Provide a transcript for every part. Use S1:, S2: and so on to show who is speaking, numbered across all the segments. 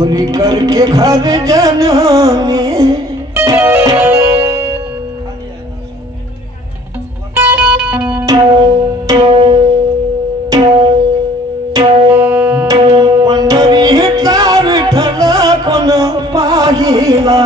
S1: करके घर जननी पंढरीचा विठ्ठल कोण पाहिला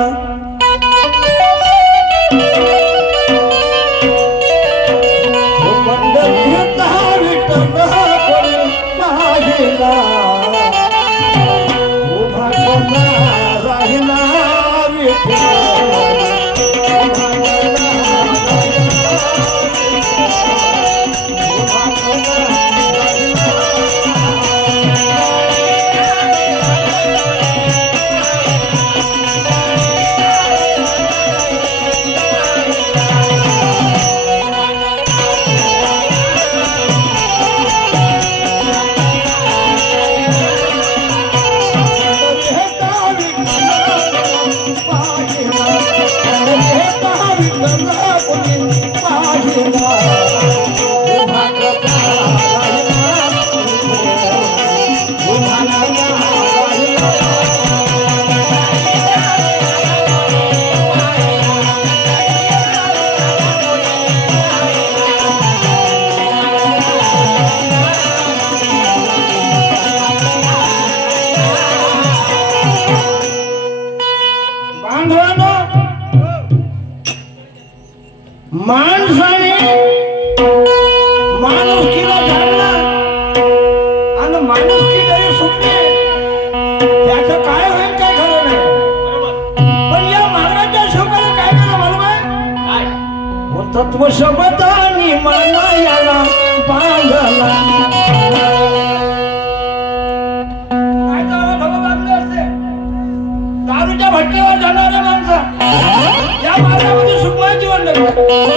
S1: माणसाने माणुसकीला जाणलं आणि माणुसकी जरी सुटली त्याचं काय होईल काय खरं नाही. पण या मार्गाच्या शोकाला काय झालं मालूम आहे? व तत्व शब्दानी मला याला बांधला. दारूच्या भट्टीवर जाणारे माणसं या मार्गामध्ये सुखमय जीवन जगतात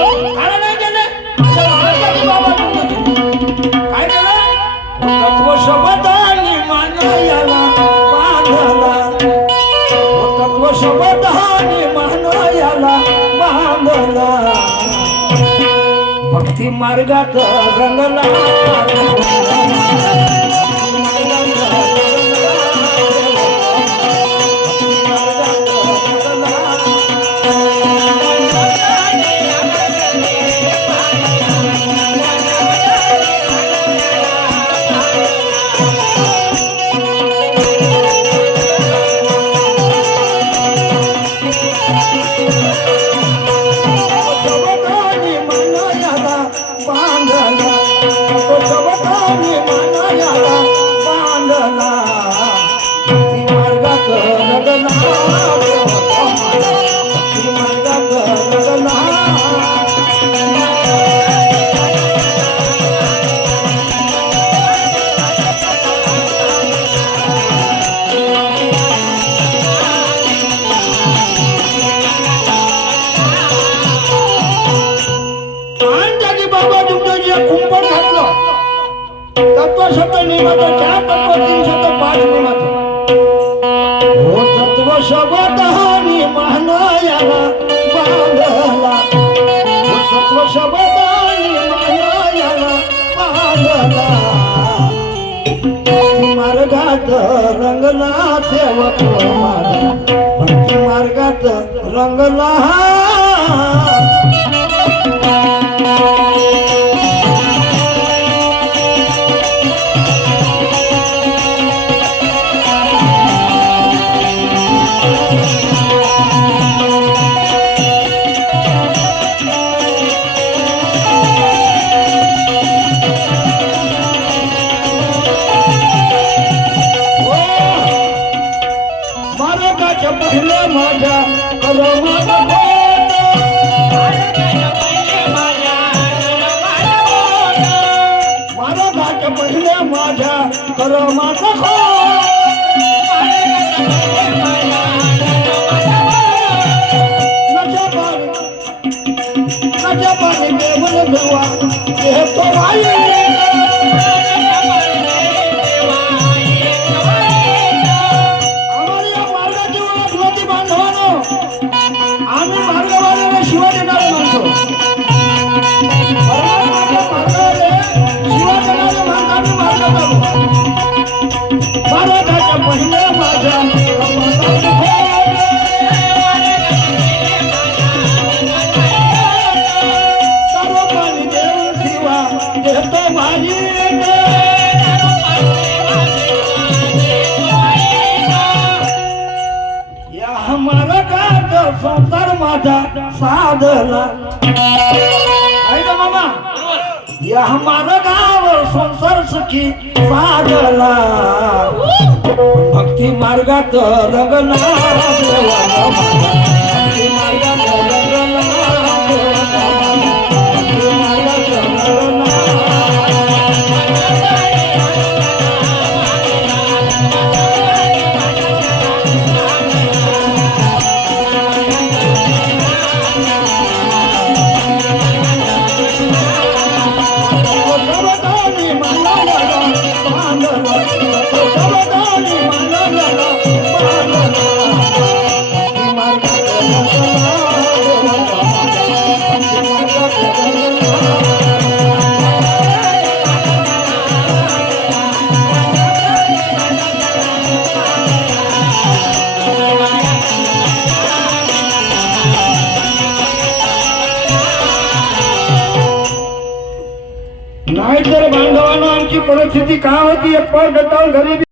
S1: भक्ती मार्गात रंगला কুম্ভ থাকল তত্ত্ব সত্য নির্মাতা যা তত্ত্ব তিন সত্য পাঁচ নির্মাতা तत्व शब्द आणि बांधला हो तत्व बांधला मार्गात रंगला सेवक माझा भक्ती मार्गात रंगला माझा साधला आहे का मामा. या मार्गावर संसार सुखी साधला भक्ती मार्गात रंगला. देवा स्थिति कहाँ होती है पर बताओ गरीबी